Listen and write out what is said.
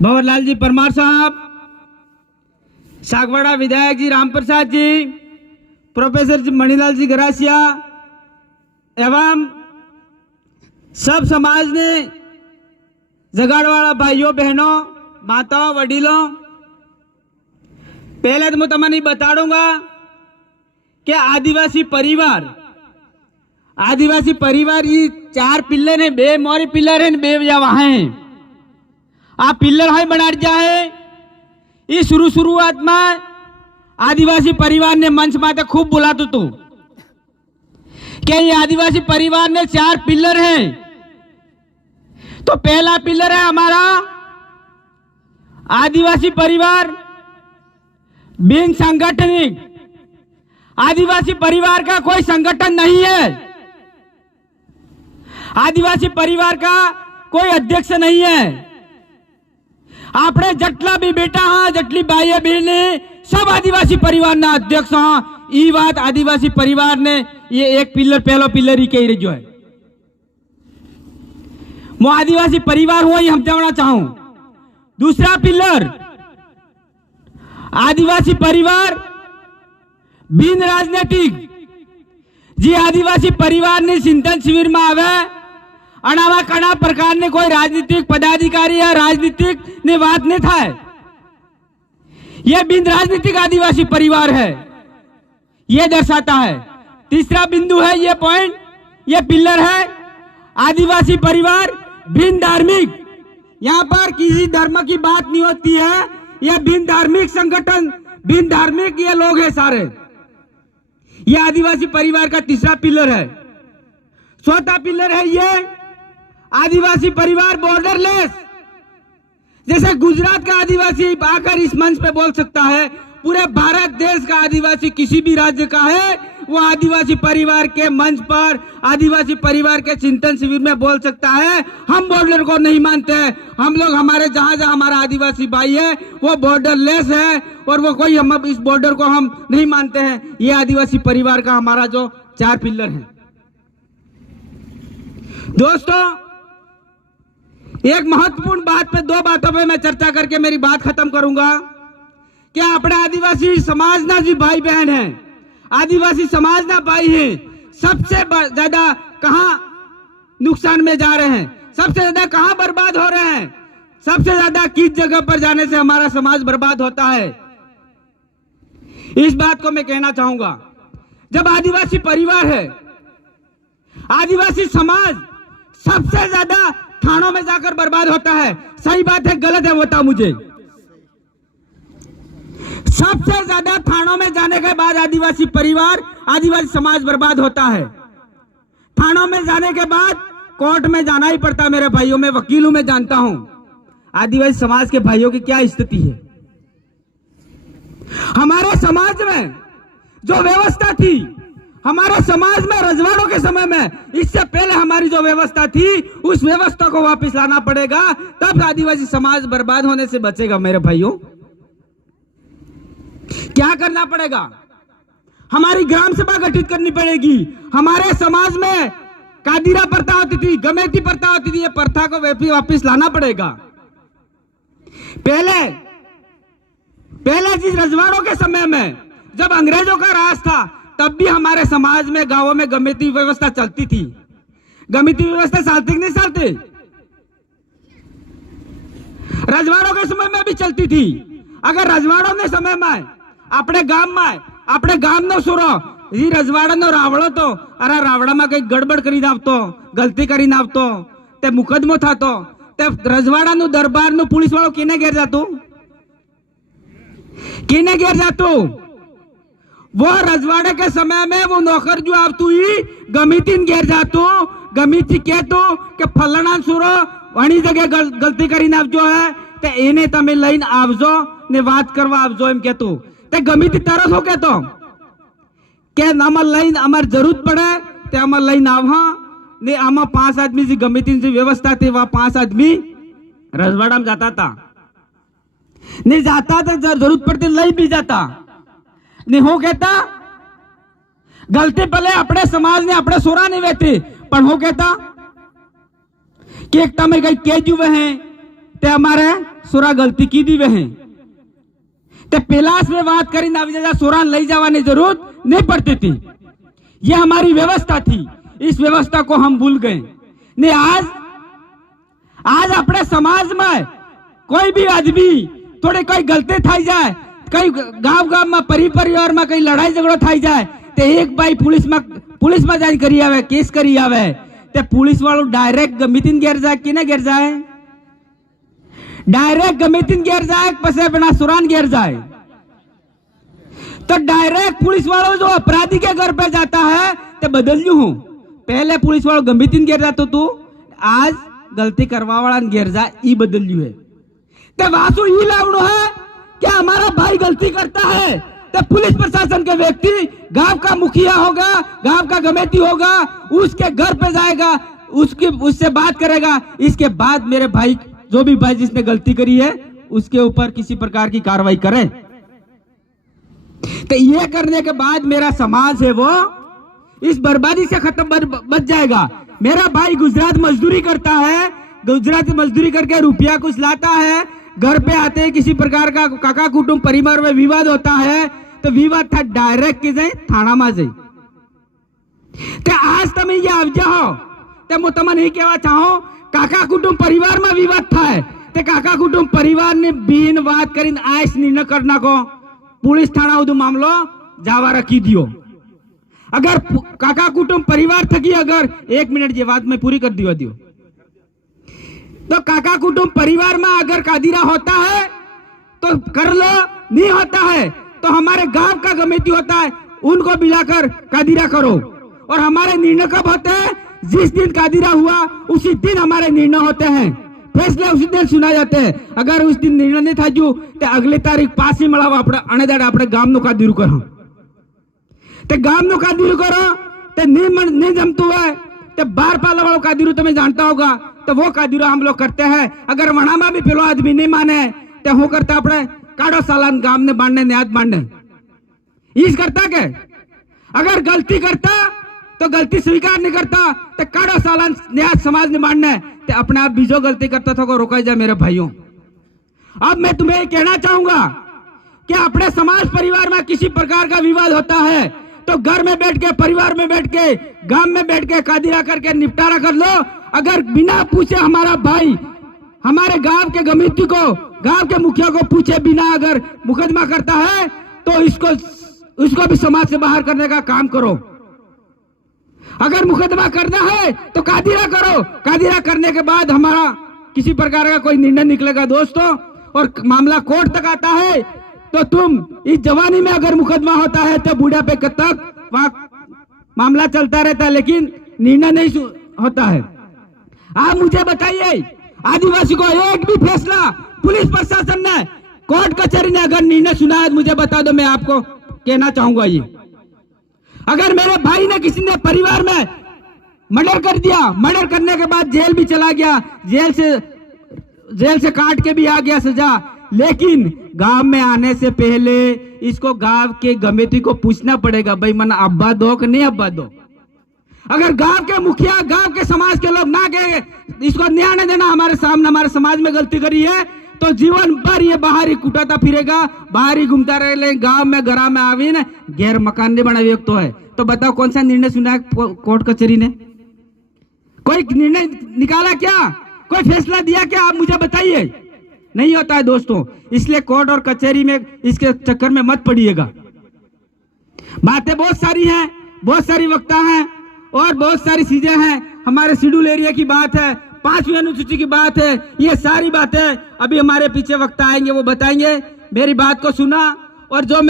भंवरलाल जी परमार साहब, सागवाड़ा विधायक जी राम प्रसाद जी, प्रोफेसर जी मणिलाल जी गरासिया एवं सब समाज ने जगाड़वाड़ा भाइयों बहनों माताओं वडीलों, पहले तो मैं तमने बता दूंगा कि आदिवासी परिवार ये 4 पिल्लर हैं, 2 मोरे पिल्लर हैं, 2 वहां हैं। आ पिल्लर है बना जाए। ये शुरुआत में आदिवासी परिवार ने मंच में खूब बोला तो कि ये आदिवासी परिवार ने 4 पिल्लर हैं। तो पहला पिल्लर है हमारा आदिवासी परिवार बिन संगठनिक। आदिवासी परिवार का कोई संगठन नहीं है, आदिवासी परिवार का कोई अध्यक्ष नहीं है। आपने जटला भी बेटा हाँ, जटली भाई बहने सब आदिवासी परिवार ना अध्यक्ष हाँ। ये बात आदिवासी परिवार ने ये एक पिल्लर पहला पिल्लर ही कही जो है वो आदिवासी परिवार हुआ, ये हम जानना चाहूं। दूसरा पिल्लर आदिवासी परिवार बिन राजनीतिक। जी आदिवासी परिवार ने चिंतन शिविर में आवे अनावा कना प्रकार ने कोई राजनीतिक पदाधिकारी या राजनीतिक ने बात नहीं था। यह बिन राजनीतिक आदिवासी परिवार है, यह दर्शाता है। तीसरा बिंदु है ये पॉइंट, ये पिल्लर है आदिवासी परिवार बिन धार्मिक। यहाँ पर किसी धर्म की बात नहीं होती है, यह बिन धार्मिक संगठन, बिन धार्मिक ये लोग हैं सारे। यह आदिवासी परिवार का तीसरा पिल्लर है। चौथा पिल्लर है ये आदिवासी परिवार बॉर्डरलेस। जैसे गुजरात का आदिवासी आकर इस मंच पे बोल सकता है, पूरे भारत देश का आदिवासी किसी भी राज्य का है वो आदिवासी परिवार के मंच पर, आदिवासी परिवार के चिंतन शिविर में बोल सकता है हम बॉर्डर को नहीं मानते हैं। हम लोग हमारे जहां जहां हमारा आदिवासी भाई है वो बॉर्डरलेस है और वो कोई हम इस बॉर्डर को हम नहीं मानते हैं। ये आदिवासी परिवार का हमारा जो 4 पिल्लर है। दोस्तों एक महत्वपूर्ण बात पे, 2 बातों पे मैं चर्चा करके मेरी बात खत्म करूंगा। क्या अपने आदिवासी समाज ना जी भाई बहन हैं, आदिवासी समाज ना भाई हैं, सबसे ज्यादा कहां नुकसान में जा रहे हैं, सबसे ज्यादा कहां बर्बाद हो रहे हैं, सबसे ज्यादा किस जगह पर जाने से हमारा समाज बर्बाद होता है। इस बात को मैं कहना चाहूंगा। जब आदिवासी परिवार है, आदिवासी समाज सबसे ज्यादा थानों में जाकर बर्बाद होता है। सही बात है गलत है बता मुझे। सबसे ज्यादा थानों में जाने के बाद आदिवासी परिवार, आदिवासी समाज बर्बाद होता है। थानों में जाने के बाद कोर्ट में जाना ही पड़ता है। मेरे भाइयों में वकील हूं, मैं जानता हूं आदिवासी समाज के भाइयों की क्या स्थिति है। हमारे समाज में जो व्यवस्था थी, हमारे समाज में रजवाड़ों के समय में, इससे पहले हमारी जो व्यवस्था थी उस व्यवस्था को वापस लाना पड़ेगा, तब आदिवासी समाज बर्बाद होने से बचेगा। मेरे भाइयों क्या करना पड़ेगा? हमारी ग्राम सभा गठित करनी पड़ेगी। हमारे समाज में कादिरा प्रथा होती थी, गमेती प्रथा होती थी, ये प्रथा को वापस लाना पड़ेगा। पहले जिस रजवाड़ों के समय में जब अंग्रेजों का राज था तब भी हमारे समाज में गांवों में गमेती व्यवस्था चलती थी। गमेती व्यवस्था चलती नहीं चलती? रजवाड़ों के समय में भी चलती थी। अगर रजवाड़ों ने समय में अपने गाम नो सुरो जी रजवाड़ा नो रावड़ो तो अरे रावड़ा में कई गड़बड़ करी नावतो, गलती करी नावतो ते मुकदमो थातो ते रजवाड़ा नो दरबार नो पुलिस वालों किने घेर जातो? वो रजवाड़े के समय में वो नौकर जो आप तू ही गमीतीन घेर जातो। गमीती कहतो कि फलाना सुरो वही जगह गलती करी नाव जो है ते एने तमे लईन आवजो ने बात करवा आवजो एम कहतो ते गमीती तरस हो कहतो के अमर लईन अमर जरूरत पड़े ते अमर लईन आवहा ने आमा 5 आदमी जी गमीतीन जी व्यवस्था थी, वह 5 आदमी रजवाड़ा में जाता था। नहीं जाता तो जरूरत पड़ती लई भी जाता नहीं हो कहता गलती पहले अपने समाज ने अपने सोरा नहीं बैठे पण हो कहता कि एक में कई केजू हैं ते हमारे सोरा गलती की दी वह ते पिलास में बात करी ना सोरा लई जावानी जरूरत नहीं पड़ती थी। ये हमारी व्यवस्था थी, इस व्यवस्था को हम भूल गए ने। आज अपने समाज में कोई भी आदमी थोड़ी कोई गलती थाई जाए, कई गांव में परिवार में कई लड़ाई झगड़ो थाई जाए तो एक भाई पुलिस में जान करी आवे, केस करी आवे ते पुलिस वालों डायरेक्ट गमितिन घेर जाए कि ना घेर जाए, डायरेक्ट गमितिन घेर जाए पसे बिना सुरान घेर जाए। तो डायरेक्ट पुलिस वालों जो अपराधी के घर पे जाता है तो बदल जू हूं, पहले पुलिस वालों गमितिन घेर जातो तू, आज गलती करवा वाला घेर जाए ई बदल जू है। तो वासु ये लावणो है क्या हमारा भाई गलती करता है तो पुलिस प्रशासन के व्यक्ति गांव का मुखिया होगा, गांव का कमेटी होगा, उसके घर पे जाएगा, उससे बात करेगा। इसके बाद मेरे भाई जो भी भाई जिसने गलती करी है उसके ऊपर किसी प्रकार की कार्रवाई करें। तो ये करने के बाद मेरा समाज है वो इस बर्बादी से खत्म बच जाएगा। मेरा भाई गुजरात मजदूरी करता है, गुजरात मजदूरी करके रुपया कुछ लाता है, घर पे आते हैं किसी प्रकार का काका कुटुंब परिवार में विवाद होता है तो विवाद था डायरेक्ट के जाए थाना में जाए। तो आज तुम ये आवजा हो तो मैं तुम्हें नहीं कहवा चाहो काका कुटुंब परिवार में विवाद था है तो काका कुटुंब परिवार ने बीन बात करी आज निर्णय करना को पुलिस थाना उदू मामलो जावा रखी दियो। अगर काका कुटुंब परिवार थकी अगर 1 मिनट ये बात में पूरी कर दियो तो काका कुटुंब परिवार में अगर कादिरा होता है तो कर लो, नहीं होता है तो हमारे गांव का कमेटी होता है उनको बुलाकर कादिरा करो। और हमारे निर्णय कब होते हैं? जिस दिन कादिरा हुआ उसी दिन हमारे निर्णय होते हैं, फैसले उसी दिन सुना जाते हैं। अगर उस दिन निर्णय नहीं था जो तो अगले तारीख पास ही मळावा આપણે અણેદાડ આપણે ગામનું કાદીરું કરો તે ગામનું કાદીરું કરો તે नहीं जमતું હોય तो बार पाला वालों कादीरू तुम्हें जानता होगा तो वो कादीरू हम लोग करते हैं। अगर वणामा भी पेलो आदमी नहीं माने तो वो करता अपने काड़ो सालान गांव ने बांधने न्याद बांधने इस करता के। अगर गलती करता तो गलती स्वीकार नहीं करता तो काड़ो सालान न्याद समाज ने बांधने तो अपने आप बीजो गलती करता था को रोका जाए। मेरे भाइयों अब मैं तुम्हें कहना चाहूंगा कि अपने समाज परिवार में किसी प्रकार का विवाद होता है तो घर में बैठ के परिवार में बैठ के गांव में बैठ के कादिरा करके निपटारा कर लो। अगर बिना पूछे हमारा भाई हमारे गांव के कमेटी को गांव के मुखिया को पूछे बिना अगर मुकदमा करता है तो इसको भी समाज से बाहर करने का काम करो। अगर मुकदमा करना है तो कादिरा करो, कादिरा करने के बाद हमारा किसी प्रकार का कोई निर्णय निकलेगा दोस्तों और मामला कोर्ट तक आता है तो तुम इस जवानी में अगर मुकदमा होता है तो बुढ़ापे तक वहां मामला चलता रहता है लेकिन निर्णय नहीं होता है। आप मुझे बताइए आदिवासी को एक भी फैसला पुलिस प्रशासन ने कोर्ट कचहरी ने अगर निर्णय सुना है मुझे बता दो, मैं आपको कहना चाहूंगा ये अगर मेरे भाई ने किसी ने परिवार में मर्डर कर दिया, मर्डर करने के बाद जेल भी चला गया, जेल से काट के भी आ गया सजा, लेकिन गांव में आने से पहले इसको गांव के कमेटी को पूछना पड़ेगा भाई मन अब्बा दो कि नहीं अब्बा दो। अगर गांव के मुखिया गांव के समाज के लोग ना गए इसको न्याय नहीं देना हमारे सामने हमारे समाज में गलती करी है तो जीवन भर ये बाहर ही कुटाता फिरेगा, बाहर ही घूमता रहे, गांव में घरा में आवी ना गैर मकान नहीं बना तो है। तो बताओ कौन सा निर्णय सुना है कोर्ट कचहरी ने? कोई निर्णय निकाला क्या? कोई फैसला दिया क्या? आप मुझे बताइए। नहीं होता है दोस्तों, इसलिए कोर्ट और कचहरी में इसके चक्कर में मत पड़िएगा। बातें बहुत सारी हैं, बहुत सारी वक्ता हैं और बहुत सारी चीजें हैं। हमारे शेड्यूल एरिया की बात है, 5वीं अनुसूची की बात है, ये सारी बातें अभी हमारे पीछे वक्ता आएंगे वो बताएंगे। मेरी बात को सुना और जो मैं